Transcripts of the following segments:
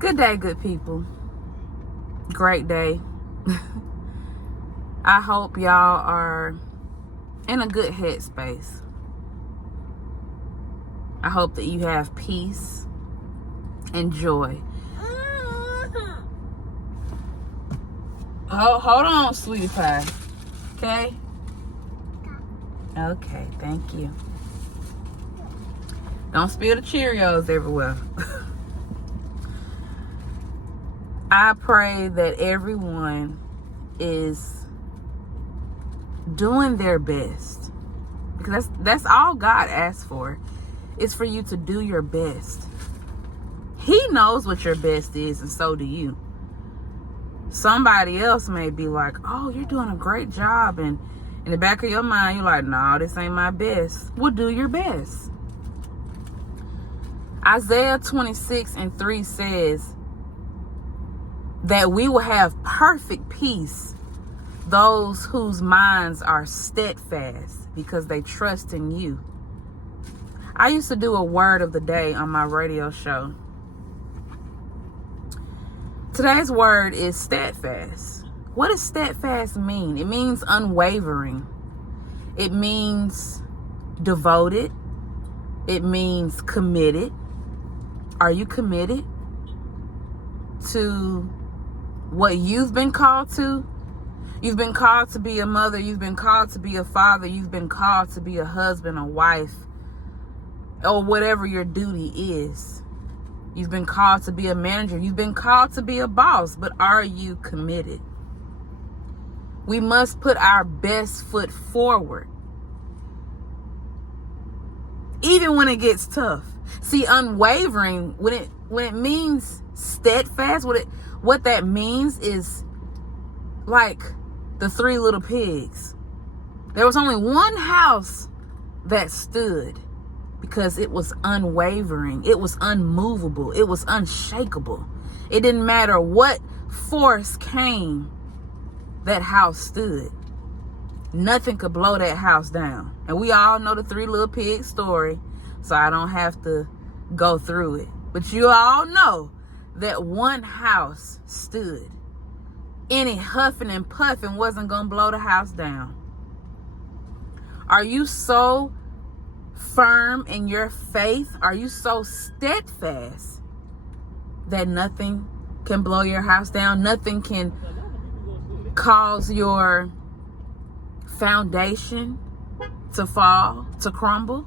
Good day, good people. Great day. I hope y'all are in a good headspace. I hope that you have peace and joy. Hold on, sweetie pie. Okay? Okay, thank you. Don't spill the Cheerios everywhere. I pray that everyone is doing their best, because that's all God asks for, is for you to do your best. He knows what your best is, and so do you. Somebody else may be like, oh, you're doing a great job, and in the back of your mind you're like, no, this ain't my best. Well, do your best. Isaiah 26:3 says that we will have perfect peace, those whose minds are steadfast because they trust in you. I used to do a word of the day on my radio show. Today's word is steadfast. What does steadfast mean? It means unwavering. It means devoted. It means committed. Are you committed to what you've been called to? You've been called to be a mother. You've been called to be a father. You've been called to be a husband, a wife, or whatever your duty is. You've been called to be a manager. You've been called to be a boss, but are you committed? We must put our best foot forward, even when it gets tough. See, unwavering, when it means steadfast, what that means is like the Three Little Pigs. There was only one house that stood because it was unwavering. It was unmovable. It was unshakable. It didn't matter what force came, that house stood. Nothing could blow that house down. And we all know the Three Little Pigs story, so I don't have to go through it. But you all know that one house stood. Any huffing and puffing wasn't going to blow the house down. Are you so firm in your faith? Are you so steadfast that nothing can blow your house down? Nothing can cause your foundation to fall, to crumble?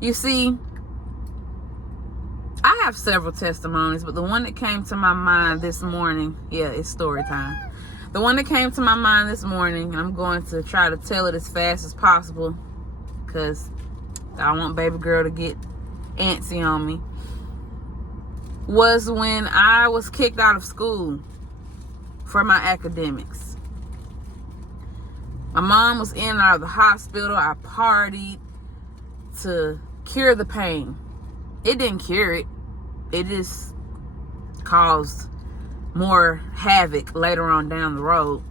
You see, I have several testimonies, but the one that came to my mind this morning, it's story time. The one that came to my mind this morning, and I'm going to try to tell it as fast as possible because I don't want baby girl to get antsy on me, was when I was kicked out of school for my academics. My mom was in and out of the hospital. I partied to cure the pain. It didn't cure it. It just caused more havoc later on down the road.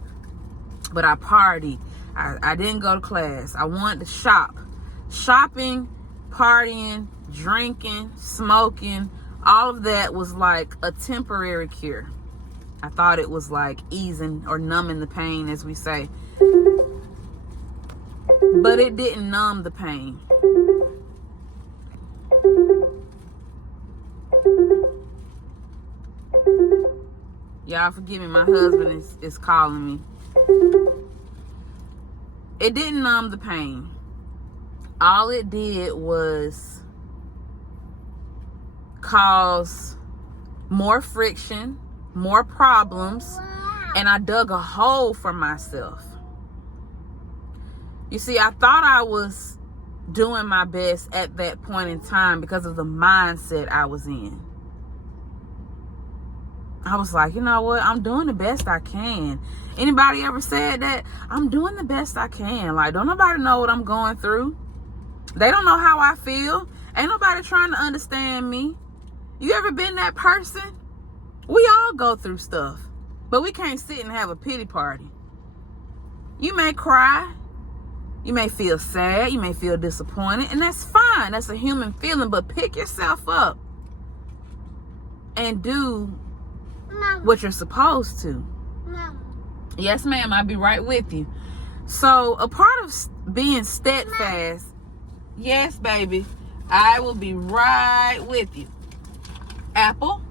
But I partied. I didn't go to class. I wanted to shop. Shopping, partying, drinking, smoking, all of that was like a temporary cure. I thought it was like easing or numbing the pain, as we say. But it didn't numb the pain. Y'all forgive me, my husband is calling me. It didn't numb the pain. All it did was cause more friction, more problems, and I dug a hole for myself. You see, I thought I was doing my best at that point in time because of the mindset I was in. I was like, you know what? I'm doing the best I can. Anybody ever said that? I'm doing the best I can. Like, don't nobody know what I'm going through. They don't know how I feel. Ain't nobody trying to understand me. You ever been that person? We all go through stuff, but we can't sit and have a pity party. You may cry. You may feel sad. You may feel disappointed, and that's fine. That's a human feeling, but pick yourself up. and do Mom. what you're supposed to. Mom. Yes, ma'am. I'll be right with you. So a part of being steadfast, yes, baby, I will be right with you. Apple.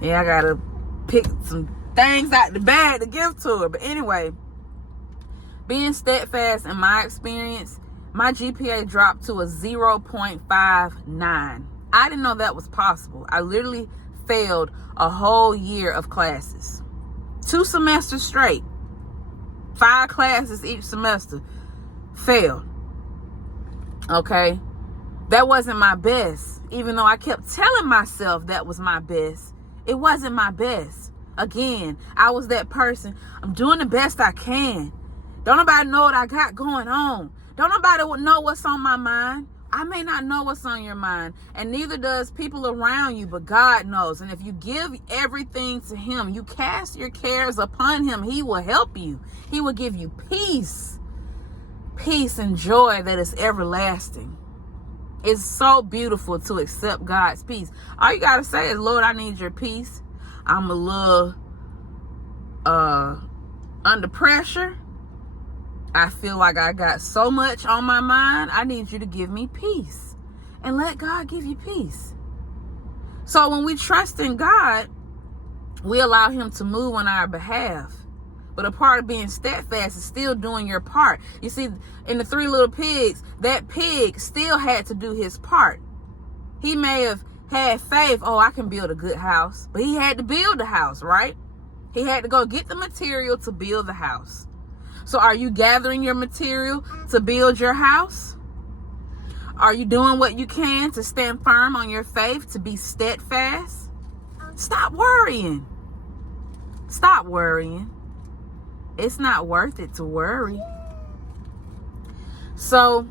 Yeah, I gotta pick some things out the bag to give to her. But anyway, being steadfast, in my experience, my GPA dropped to a 0.59. I didn't know that was possible. I literally failed a whole year of classes. 2 semesters straight. 5 classes each semester. Failed. Okay? That wasn't my best. Even though I kept telling myself that was my best, it wasn't my best. Again, I was that person. I'm doing the best I can. Don't nobody know what I got going on. Don't nobody know what's on my mind. I may not know what's on your mind, and neither does people around you, but God knows. And if you give everything to him, you cast your cares upon him, he will help you. He will give you peace. Peace and joy that is everlasting. It's so beautiful to accept God's peace. All you got to say is, Lord, I need your peace. I'm a little under pressure. I feel like I got so much on my mind. I need you to give me peace. And let God give you peace. So when we trust in God, we allow him to move on our behalf. But a part of being steadfast is still doing your part. You see, in the 3 little pigs, that pig still had to do his part. He may have had faith, oh, I can build a good house. But he had to build the house, right? He had to go get the material to build the house. So are you gathering your material to build your house? Are you doing what you can to stand firm on your faith, to be steadfast? Stop worrying. Stop worrying. It's not worth it to worry. So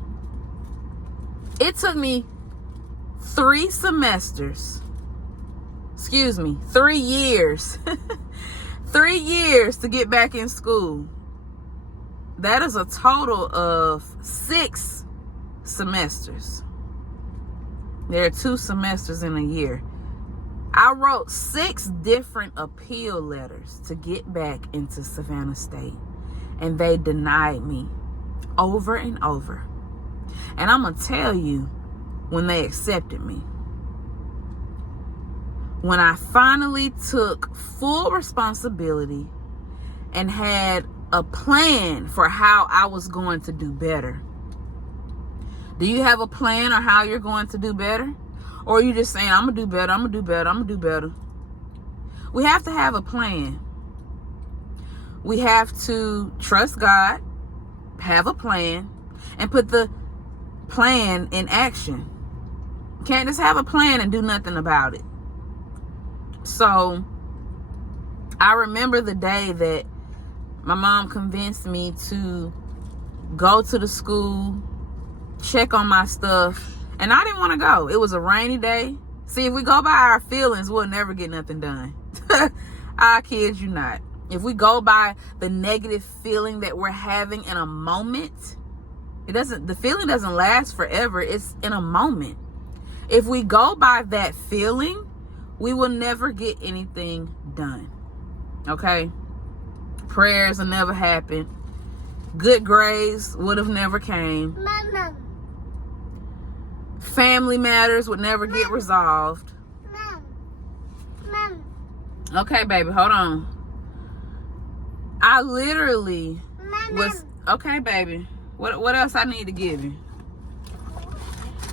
it took me 3 years. 3 years to get back in school. That is a total of 6 semesters. There are 2 semesters in a year. I wrote 6 different appeal letters to get back into Savannah State. And they denied me over and over. And I'm going to tell you when they accepted me. When I finally took full responsibility and had a plan for how I was going to do better. Do you have a plan on how you're going to do better? Or are you just saying, I'm going to do better, I'm going to do better, I'm going to do better? We have to have a plan. We have to trust God, have a plan, and put the plan in action. You can't just have a plan and do nothing about it. So, I remember the day that my mom convinced me to go to the school, check on my stuff, and I didn't want to go. It was a rainy day. See, if we go by our feelings, we'll never get nothing done. I kid you not. If we go by the negative feeling that we're having in a moment, the feeling doesn't last forever. It's in a moment. If we go by that feeling, we will never get anything done. Okay? Prayers will never happen. Good grades would have never came. Mama. Family matters would never get resolved. Mom. Okay, baby, hold on. I literally was... Okay, baby. What else I need to give you?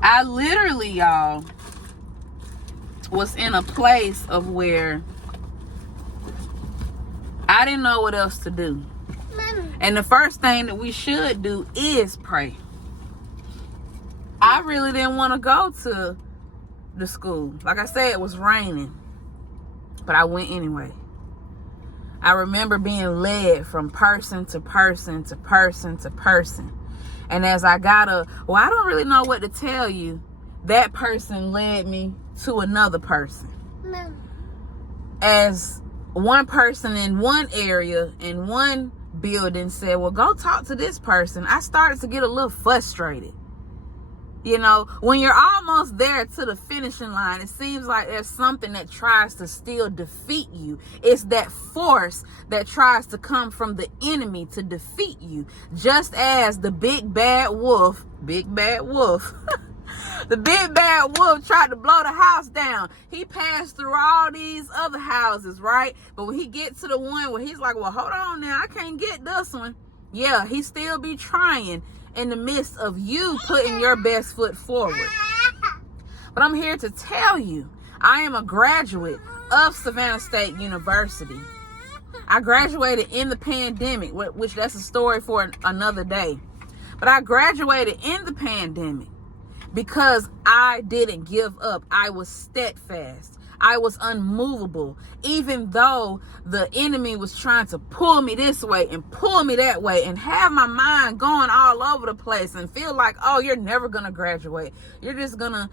I literally, y'all, was in a place of where I didn't know what else to do. And the first thing that we should do is pray. I really didn't want to go to the school. Like I said, it was raining. But I went anyway. I remember being led from person to person to person to person. And as I got I don't really know what to tell you. That person led me to another person. Mom. As one person in one area, in one building said, well, go talk to this person. I started to get a little frustrated. You know, when you're almost there to the finishing line, it seems like there's something that tries to still defeat you. It's that force that tries to come from the enemy to defeat you. Just as the big bad wolf, the big bad wolf tried to blow the house down. He passed through all these other houses, right? But when he gets to the one where he's like, well, hold on now, I can't get this one. Yeah, he still be trying in the midst of you putting your best foot forward. But I'm here to tell you, I am a graduate of Savannah State University. I graduated in the pandemic, which that's a story for another day. But I graduated in the pandemic because I didn't give up. I was steadfast. I was unmovable, even though the enemy was trying to pull me this way and pull me that way and have my mind going all over the place and feel like, oh, you're never going to graduate. You're just going to,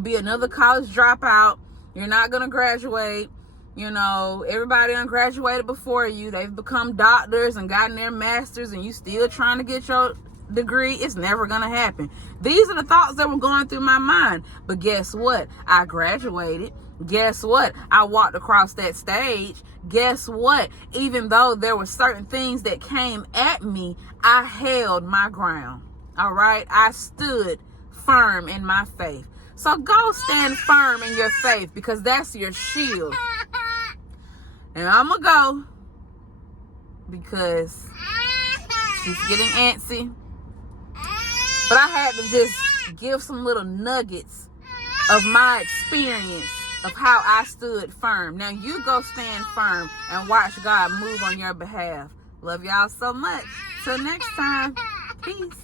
be another college dropout. You're not going to graduate. Everybody done graduated before you. They've become doctors and gotten their masters, and you still trying to get your degree. It's never gonna happen. These are the thoughts that were going through my mind. But guess what? I graduated. Guess what? I walked across that stage. Guess what? Even though there were certain things that came at me, I held my ground. All right? I stood firm in my faith. So go stand firm in your faith, because that's your shield. And I'm gonna go because she's getting antsy. But I had to just give some little nuggets of my experience of how I stood firm. Now you go stand firm and watch God move on your behalf. Love y'all so much. Till next time. Peace.